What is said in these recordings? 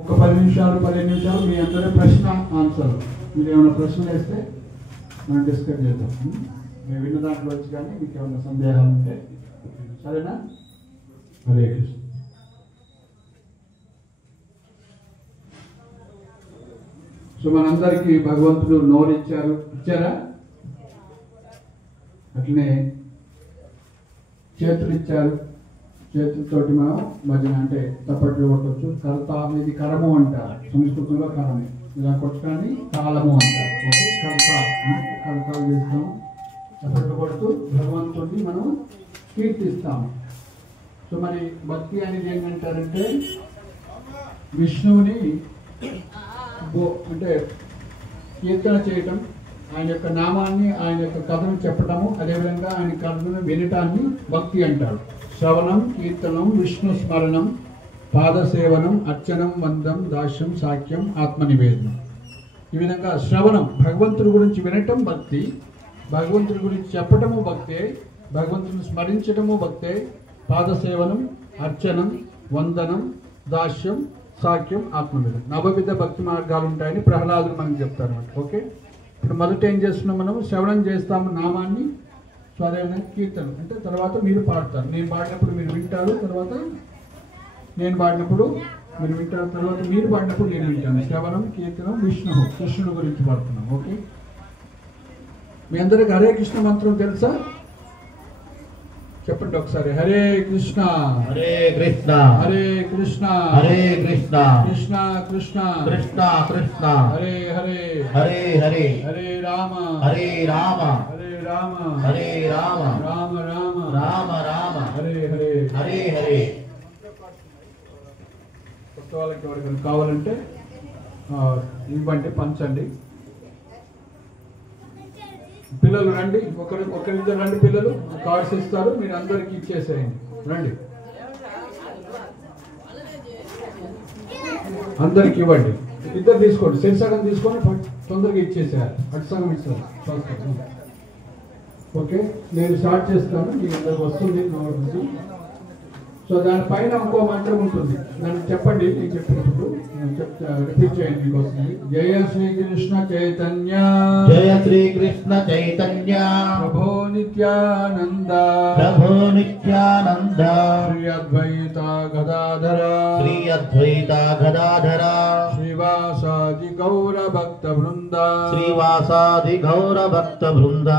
ఒక 10 నిమిషాలు 15 నిమిషాలు మీ అందరి ప్రశ్న ఆన్సర్. మీరు ఏమైనా ప్రశ్నలు వేస్తే మనం డిస్కస్ చేద్దాం. మేము విన్న దాంట్లో వచ్చి కానీ మీకు ఏమైనా సందేహాలు ఉంటే సరేనా? హరే కృష్ణ. సో మనందరికీ భగవంతుడు నోరు ఇచ్చారా? అట్లనే చేతులు ఇచ్చారు. చేతులతోటి మనం భజన అంటే తప్పట్లు కొట్టవచ్చు. కరత అనేది కరము అంటారు, సంస్కృతంలో కరమే. ఇలా కొట్టడాన్ని తాళము అంటారు. ఓకే, కరతాలు చేస్తాము, తప్పట్లు కొడుతూ భగవంతుడిని మనం కీర్తిస్తాము. సో మరి భక్తి అనేది ఏంటంటారంటే విష్ణువుని అంటే కీర్తన చేయటం, ఆయన యొక్క నామాన్ని, ఆయన యొక్క కథను చెప్పటము, అదేవిధంగా ఆయన కథను వినటాన్ని భక్తి అంటారు. శ్రవణం, కీర్తనం, విష్ణు స్మరణం, పాదసేవనం, అర్చనం, వందం, దాస్యం, సాఖ్యం, ఆత్మనివేదనం. ఈ విధంగా శ్రవణం భగవంతుడి గురించి వినటం భక్తి, భగవంతుడి గురించి చెప్పటము భక్తే, భగవంతుని స్మరించటము భక్తే, పాదసేవనం, అర్చనం, వందనం, దాస్యం, సాఖ్యం, ఆత్మనివేదనం. నవవిధ భక్తి మార్గాలు ఉంటాయని ప్రహ్లాదుడు మనకు చెప్తారు అన్నమాట. ఓకే, ఇప్పుడు మొదట ఏం చేస్తున్నాం, మనం శ్రవణం చేస్తాము నామాన్ని. సో అదేవిధంగా కీర్తన అంటే తర్వాత మీరు పాడతారు, నేను పాడినప్పుడు మీరు వింటారు, తర్వాత నేను పాడినప్పుడు మీరు వింటారు, తర్వాత మీరు పాడినప్పుడు నేను వింటాను. శ్రవణం, కీర్తనం, విష్ణు, కృష్ణుడు గురించి పాడుతున్నాం. ఓకే, మీ అందరికి హరే కృష్ణ మంత్రం తెలుసా? చెప్పండి ఒకసారి. హరే కృష్ణ హరే కృష్ణ హరే కృష్ణ హరే కృష్ణ కృష్ణ కృష్ణ కృష్ణ కృష్ణ హరే హరే హరే హరే హరే రామ హరే రామ హరే రామ హరే రామ రామ రామ రామ రామ హరే హరే హరే హరే. కొత్త వాళ్ళకి ఎవరికైనా కావాలంటే ఇవ్వండి, పంచండి. పిల్లలు రండి, ఒకరిద్దరు రండి. పిల్లలు కార్డ్స్ ఇస్తారు, మీరు అందరికి ఇచ్చేసేయండి. రండి, అందరికి ఇవ్వండి. ఇద్దరు తీసుకోండి, సెల్ సగం తీసుకొని తొందరగా ఇచ్చేసేయాలి. అటు సగం ఇస్తారు. ఓకే, నేను స్టార్ట్ చేస్తాను, మీకు అందరికి వస్తుంది నోట్. సో దానిపైన ఇంకో మంత్రం ఉంటుంది, దాన్ని చెప్పండి. నేను చెప్పినప్పుడు రిపీట్ చేయండి, మీకు వస్తుంది. జయ శ్రీకృష్ణ చైతన్య జయ శ్రీకృష్ణ చైతన్య ప్రభో నిత్యానంద ప్రభో నిత్యానంద శ్రీ అద్వైత గదాధర శ్రీ అద్వైత గదాధర శ్రీవాసాది గౌర భక్త బృంద శ్రీవాసాది గౌర భక్త బృంద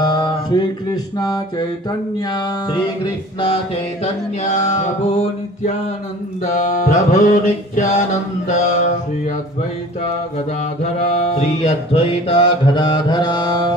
శ్రీకృష్ణ చైతన్య శ్రీకృష్ణ చైతన్య ప్రభో నిత్యానంద ప్రభో నిత్యానంద శ్రీ అద్వైత గదాధర శ్రీ అద్వైత గదాధర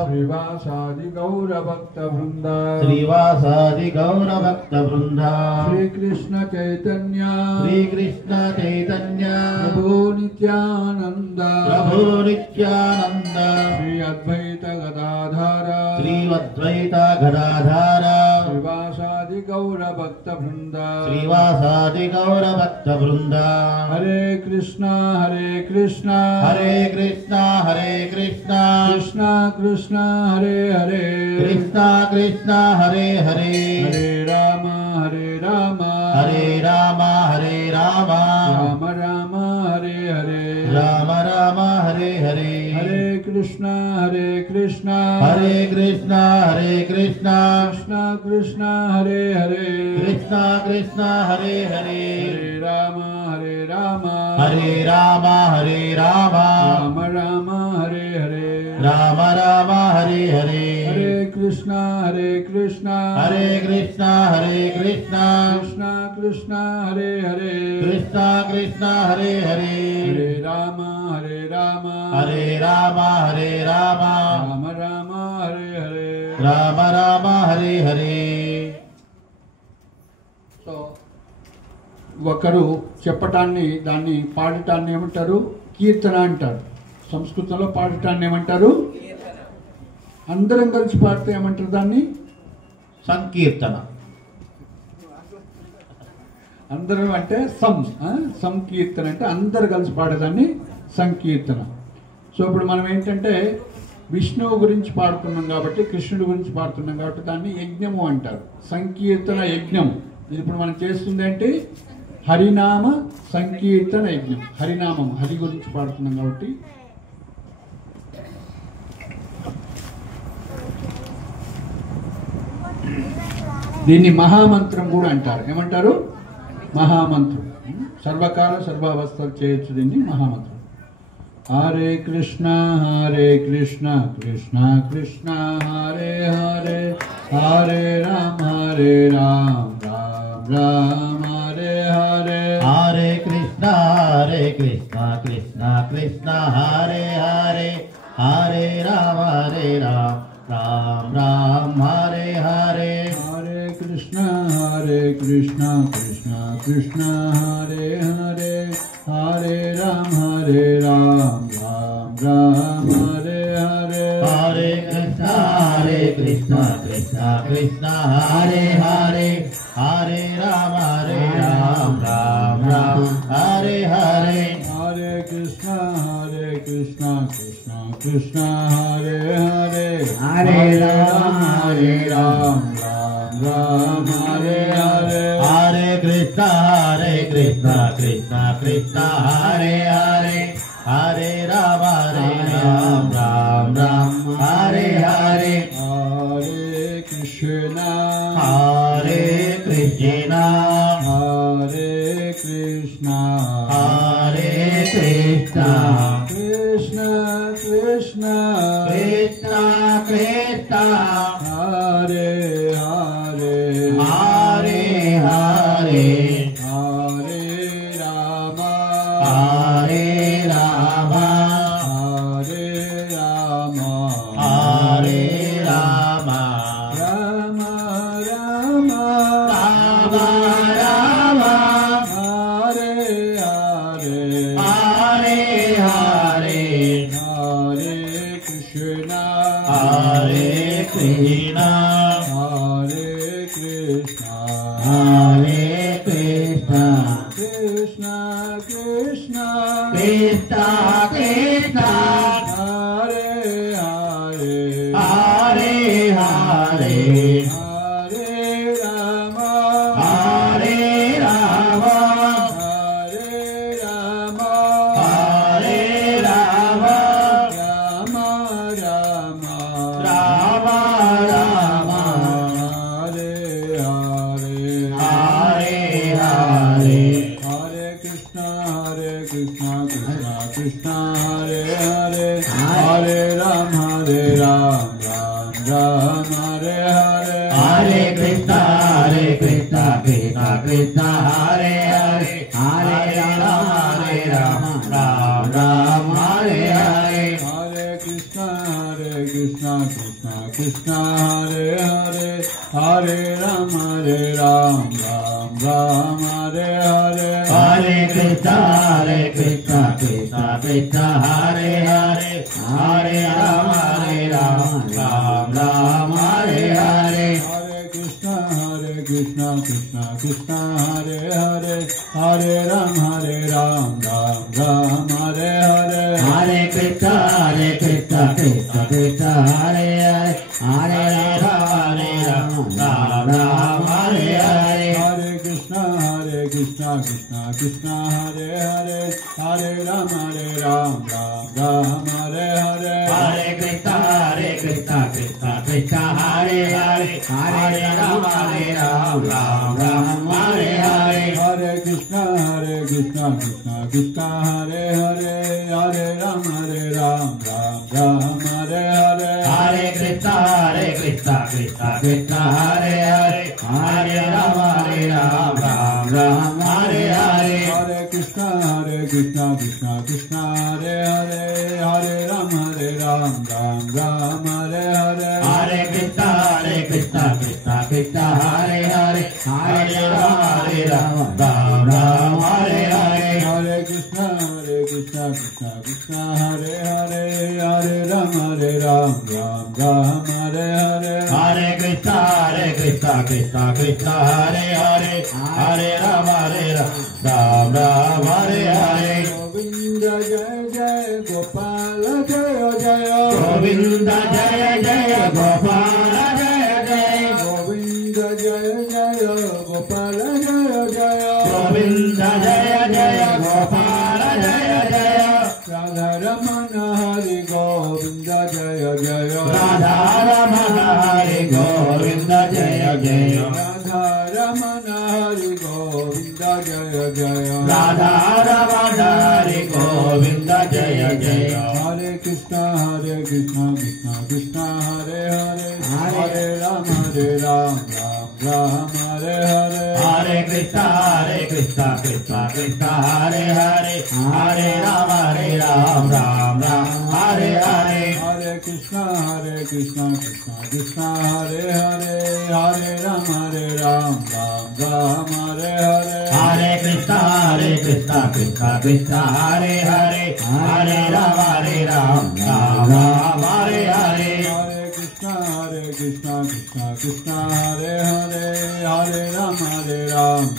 శ్రీవాసాది గౌర భక్త బృంద శ్రీవాసాది గౌర భక్త బృంద శ్రీకృష్ణ చైతన్య శ్రీకృష్ణ చైతన్య ప్రభో నిత్యానంద ప్రభో నిత్యానంద శ్రీ అద్వైత గదాధర శ్రీ అద్వైత గదాధర శ్రీవాసాది గౌర భక్త బృంద శ్రీవాసాది గౌర భక్త బృంద. హరే కృష్ణ హరే కృష్ణ హరే కృష్ణ హరే కృష్ణ కృష్ణ కృష్ణ హరే హరే కృష్ణ కృష్ణ హరే హరే హరే రామ హరే రామ హరే రామ హరే రామ రామ రామ హరే హరే రామ రామ హరే హరే హరే కృష్ణ హరే కృష్ణ హరే కృష్ణ హరే కృష్ణ కృష్ణ కృష్ణ హరే హరే కృష్ణ కృష్ణ హరే హరే హరే రామ హరే రామ హరే రామ హరే రామ రామ రామ హరే హరే రామ రామ హరే హరే హరే కృష్ణ హరే కృష్ణ హరే కృష్ణ హరే కృష్ణ కృష్ణ కృష్ణ హరే హరే కృష్ణ కృష్ణ హరే హరే హరే రామ హరే రామ హరే రామ హరే రామ రామ రామ హరే హరే రామ రామ హరే హరే. సో ఒకరు చెప్పటాన్ని, దాన్ని పాడటాన్ని ఏమంటారు? కీర్తన అంటారు. సంస్కృతంలో పాడటాన్ని ఏమంటారు? అందరం కలిసి పాడితే ఏమంటారు? దాన్ని సంకీర్తన. అందరం అంటే సంకీర్తన అంటే అందరు కలిసి పాడేదాన్ని సంకీర్తన. సో ఇప్పుడు మనం ఏంటంటే విష్ణువు గురించి పాడుతున్నాం కాబట్టి, కృష్ణుడి గురించి పాడుతున్నాం కాబట్టి దాన్ని యజ్ఞము అంటారు. సంకీర్తన యజ్ఞం. ఇది ఇప్పుడు మనం చేస్తుంది ఏంటి? హరినామ సంకీర్తన యజ్ఞం. హరినామం, హరి గురించి పాడుతున్నాం కాబట్టి దీన్ని మహామంత్రం కూడా అంటారు. ఏమంటారు? మహామంత్రం. సర్వకాల సర్వావస్థలు చేయొచ్చు దీన్ని మహామంత్రం. హరే కృష్ణ కృష్ణ కృష్ణ హరే హరే, హరే రామ రామ రామ హరే హరే. హరే కృష్ణ కృష్ణ కృష్ణ హరే హరే, హరే రామ రామ రామ హరే హరే. హరే కృష్ణ కృష్ణ కృష్ణ హరే హరే, హరే రామ రామ రామ హరే హరే. హరే కృష్ణ కృష్ణ కృష్ణ హరే హరే, హరే రామ రామ రామ హరే హరే. హరే కృష్ణ కృష్ణ కృష్ణ హరే హరే, హరే రామ రామ రామ హరే హరే. హరే కృష్ణ కృష్ణ కృష్ణ హరే హరే, హరే రామ రామ రామ హరే హరే. హరే కృష్ణ హరే కృష్ణ హరే కృష్ణ హరే కృష్ణ కృష్ణ కృష్ణ కృష్ణ కృష్ణ హరే హరే హరే హరే హరే రామ హరే రామ హరే రామ హరే రామ రామ రామ రామ రామ హరే హరే హరే హరే హరే కృష్ణ హరే కృష్ణ హరే కృష్ణ హరే కృష్ణ కృష్ణ కృష్ణ కృష్ణ కృష్ణ హరే హరే హరే హరే హరే రామ హరే రామ హరే రామ హరే రామ రామ రామ రామ రామ హరే హరే హరే హరే. హరే కృష్ణ కృష్ణ కృష్ణ హరే హరే, హరే రామ రామ రామ హరే హరే. హరే కృష్ణ కృష్ణ కృష్ణ హరే హరే, హరే రామ రామ రామ హరే హరే. హరే కృష్ణ కృష్ణ కృష్ణ హరే హరే, హరే రామ రామ రామ హరే హరే. హరే కృష్ణ కృష్ణ కృష్ణ హరే హరే, హరే రామ రామ రామ హరే హరే. హరే కృష్ణ కృష్ణ కృష్ణ హరే హరే, హరే రామ రామ రామ హరే హరే. హరే కృష్ణ కృష్ణ కృష్ణ హరే హరే, హరే రామ రామ రామ హరే హరే. హరే కృష్ణ కృష్ణ కృష్ణ హరే హరే, హరే రామ రామ రామ హరే హరే. హరే కృష్ణ కృష్ణ కృష్ణ హరే హరే, హరే రామ రామ రామ హరే హరే. హరే కృష్ణ కృష్ణ కృష్ణ హరే హరే, హరే రామ రామ రామ హరే హరే. హరే కృష్ణ కృష్ణ కృష్ణ హరే హరే, హరే రామ రామ రామ హరే హరే. హరే కృష్ణ కృష్ణ కృష్ణ హరే హరే, హరే రామ రామ రామ హరే హరే. హరే కృష్ణ కృష్ణ కృష్ణ హరే హరే, హరే రామ రామ రామ హరే హరే. హరే కృష్ణ కృష్ణ కృష్ణ హరే హరే, హరే రామ రామ రామ హరే హరే. హరే కృష్ణ కృష్ణ కృష్ణ హరే హరే, హరే రామ రామ రామ హరే హరే. గోవింద జయ జయ గోపాల జయ జయ, గోవింద జయ జయ గోపాల జయ జయ, గోవింద జయ జయ గోపాల జయ జయ, గోవింద राधा रमण हरि गोविंद जय जय राधा रमण हरि गोविंद जय जय राधा रमण हरि गोविंद जय जय राधा रमण हरि गोविंद जय जय हरे कृष्ण कृष्ण कृष्ण हरे हरे हरे राम राम राम हरे हरे हरे कृष्ण कृष्ण कृष्ण हरे हरे हरे राम राम राम हरे हरे हरे कृष्ण कृष्ण कृष्ण हरे हरे हरे राम राम राम हरे हरे हरे कृष्ण कृष्ण कृष्ण हरे हरे हरे राम राम राम हरे हरे हरे कृष्ण कृष्ण कृष्ण हरे हरे हरे राम राम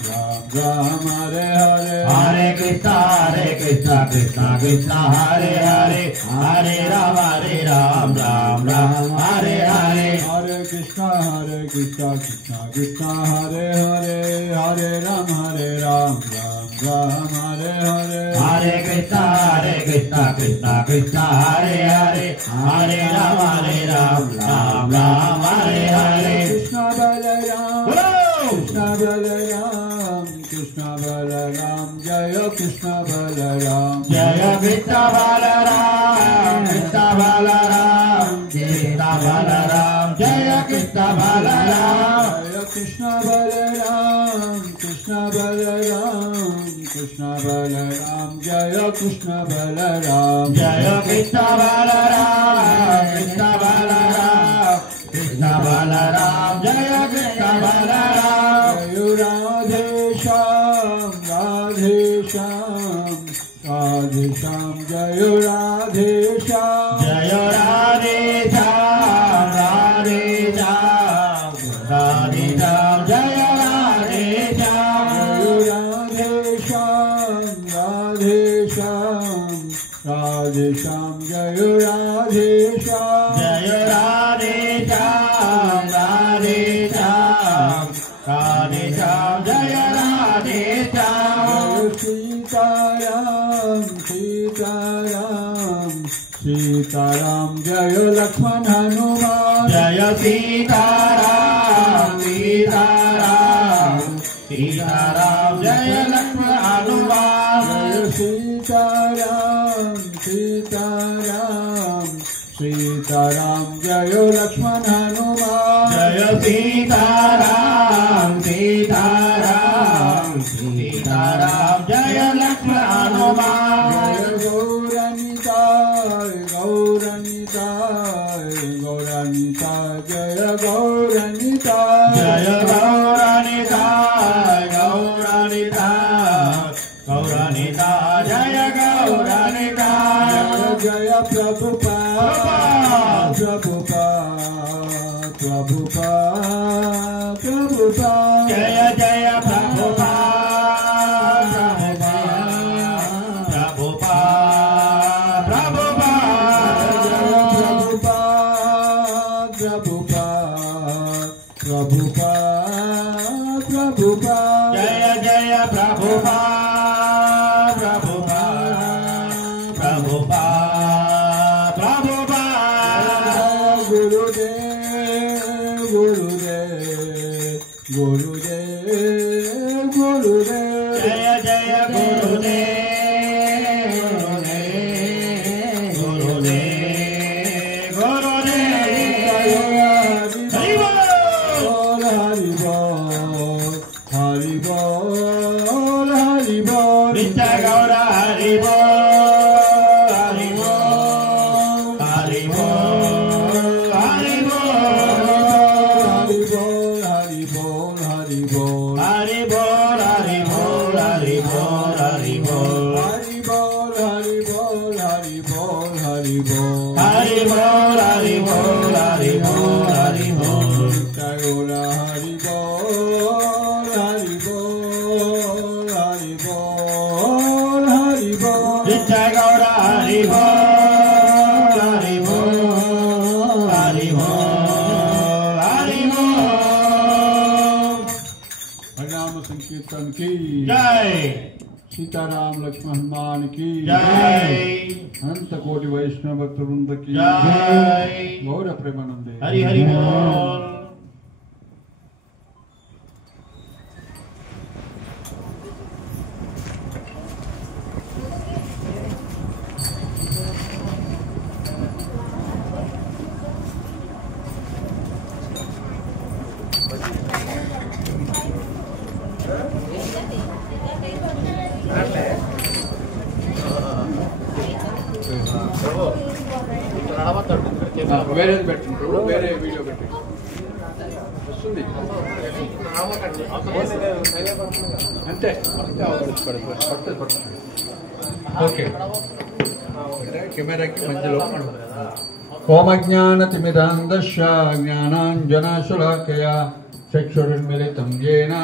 राम हरे हरे हरे कृष्ण कृष्ण कृष्ण हरे हरे हरे राम राम राम हरे हरे हरे कृष्ण कृष्ण कृष्ण हरे हरे हरे राम राम राम हरे हरे हरे कृष्ण कृष्ण कृष्ण हरे हरे हरे राम राम राम हरे हरे कृष्ण बलराम कृष्ण बलराम जय कृष्ण बलराम जय कृष्ण बलराम कृष्ण बलराम कृष्ण बलराम जय कृष्ण बलराम जय कृष्ण बलराम कृष्ण बलराम कृष्ण बलराम जय कृष्ण बलराम जय कृष्ण बलराम कृष्ण बलराम कृष्ण बलराम जय कृष्ण बलराम जय राधे श्याम राधे श्याम राधे श्याम जय राधे श्याम जय राधे श्याम राधे श्याम राधे श्याम जय राधे श्याम राधे श्याम राधे श्याम राधे श्याम जय राधे श्याम जय राधे श्याम राधे श्याम राधे श्याम जय राधे श्याम सीताराम सीताराम सीताराम जय लक्ष्मण हनुमान जय सीताराम सीताराम सीताराम जय लक्ष्मण हनुमान जय सीताराम सीताराम सीताराम जय लक्ष्मण हनुमान जय सीताराम सीताराम सीताराम जय लक्ष्मण हनुमान जय गौरनिताय गौरनिताय गौरनिताय जय गौरनिताय जय गौरनिताय गौरनिताय गौरनिताय जय गौरनिताय जय प्रभुपाद प्रभुपाद प्रभुपाद प्रभुपाद जय जय प्रभुपाद प्रभुपाद प्रभुपाद प्रभुपाद प्रभुपाद प्रभुपाद जय जय प्रभुपाद प्रभुपाद प्रभुपाद प्रभुपाद गुरुदेव गुरुदेव गुरुदेव गुरुदेव जय जय गुरुदेव गुरुदेव गुरुदेव हरि बोल हरि बोल नित्य गौर हरि बोल हरि बोल हरि बोल हरि बोल हरि बोल हरि बोल हरि बोल हरि बोल हरि बोल हरि बोल हरि बोल हरि बोल हरि बोल हरि बोल हरि बोल हरि बोल हरि बोल हरि बोल गौर हरि बोल हरि बोल हरि बोल हरि बोल नित्य गौर हरि बोल हरि बोल हरि बोल हरि बोल राम संकीर्तन की जय सीताराम लक्ष्मण हनुमान की जय अनंत कोटि वैष्णव भक्त वृंद की जय। गौर प्रेमानंदे। हरि हरि बोल। వేరే పెట్టండి, వేరే వీడియో పెట్టండి వస్తుంది అంతే. ఓకే కెమెరాకి మధ్యలో ఓమజ్ఞానతిమిరాంధస్య జ్ఞానాంజనశలాకయా చక్షురున్మిలితం యేన